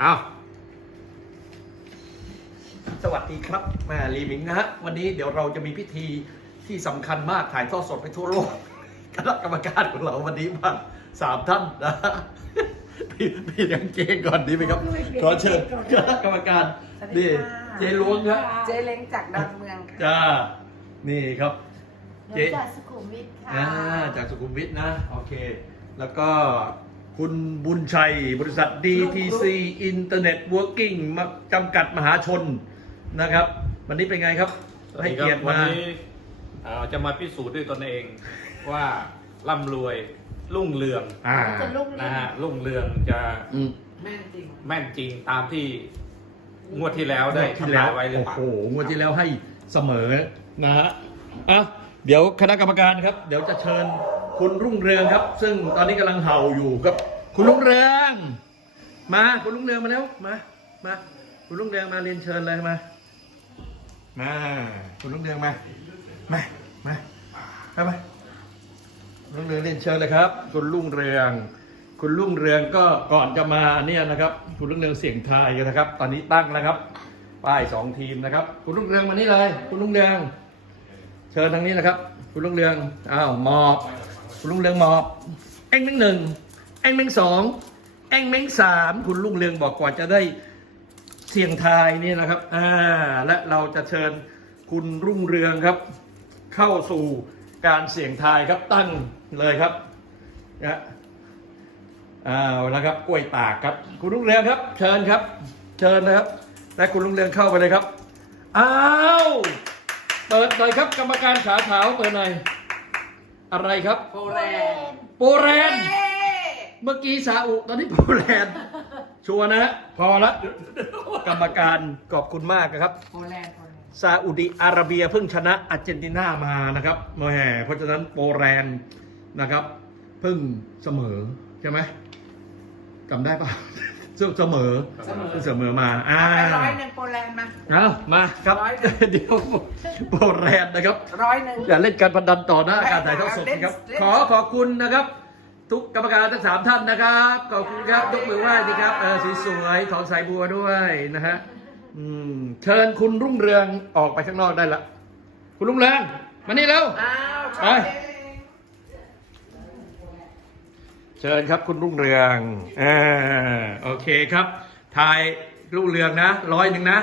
เอาสวัสดีครับแม่ลีมิงนะฮะ วันนี้เดี๋ยวเราจะมีพิธีที่สำคัญมากถ่ายทอดสดไปทั่วโลกคณะกรรมการของเราวันนี้มาสามท่านนะฮะพี่พี่ยังเกงก่อนดีไหมครับ ขอเชิญคณะกรรมการสวัสดีนี่ค่ะเจล้วงครับเจ๊เล้งจากดอนเมืองค่ะจ้านี่ครับเดี๋ยวจากสุขุมวิทค่ะอ่าจากสุขุมวิทนะ โอเค แล้วก็ คุณบุญชัย บริษัท DTC Internet Working มาจำกัดมหาชนนะครับ วันนี้เป็นไงครับ ให้เกียรติวันมา นี้เอ่อจะมาพิสูจน์ด้วยตนเองว่าร่ำรวยรุ่งเรืองอ่าจะลุ่งนะเรื่องฮะรุ่งเรืองจะอืมแม่นจริง แม่นจริงตามที่งวดที่แล้วได้ที่ทำแล้นายวไว้หรือโอ้เปล่า โหงวดที่แล้วให้เสมอนะฮะอะเดี๋ยวคณะกรรมการครับ เดี๋ยวจะเชิญ คุณรุ่งเรืองครับ ซึ่งตอนนี้กำลังเห่าอยู่ครับคุณรุ่งเรือง มาคุณรุ่งเรืองมาแล้วมามาคุณรุ่งเรืองมาเรียนเชิญเลยมามาคุณรุ่งเรืองมามามาเข้ามารุ่งเรืองเรียนเชิญเลยครับ คุณรุ่งเรือง คุณรุ่งเรืองก็ก่อนจะมาเนี่ยนะครับ คุณรุ่งเรืองเสียงทายกันนะครับ ตอนนี้ตั้งแล้วครับป้ายสองทีมนะครับ คุณรุ่งเรืองมานี่เลย คุณรุ่งเรือง เชิญทางนี้นะครับ คุณรุ่งเรืองอ้าวหมอบ คุณรุ่งเรืองหมอบเอ็งเม้งหนึ่งเอ็งเม้งสองเอ็งเม้งสามคุณรุ่งเรืองบอกกว่าจะได้เสียงทายเนี่ยนะครับอ่าและเราจะเชิญคุณรุ่งเรืองครับ เข้าสู่การเสี่ยงทายครับตั้งเลยครับนะเอาแล้วครับกล้วยตากครับ คุณรุ่งเรืองครับ เชิญครับ เชิญนะครับ และคุณรุ่งเรืองเข้าไปเลยครับอ้าวเปิดหน่อยครับ กรรมการขาขาวเปิดหน่อย อะไรครับ โปแลนด์โปแลนด์ เมื่อกี้ซาอุตอนนี้โปแลนด์ ชัวร์นะฮะพอละ กรรมการขอบคุณมากนะครับ โปแลนด์โปแลนด์ซาอุดิอาระเบียเพิ่งชนะอาร์เจนตินามานะครับแหมเพราะฉะนั้นโปแลนด์นะครับ เพิ่งเสมอใช่ไหมจำได้ปะ เสมอเสมอเพิ่งเสมอมาอ่าเอาไปร้อยหนึ่งโปแลนด์มา เอามาครับร้อยหนึ่ง เดี๋ยวโปแลนด์นะครับ ร้อยหนึ่ง อย่าเล่นการพนันต่อหน้าการถ่ายทอดสดเล่นนะครับ เล่นขอขอบคุณนะครับ ทุกกรรมการทั้งสามท่านนะครับ ขอบคุณครับยกมือไหว้ดีครับเออสวยๆถอนสายบัวด้วยนะฮะอืมเชิญคุณรุ่งเรืองออกไปข้างนอกได้ละ คุณรุ่งเรืองมานี่แล้ว อ้าวไป เชิญครับคุณรุ่งเรืองอ่าโอเคครับถ่ายรุ่งเรืองนะร้อยหนึ่งนะ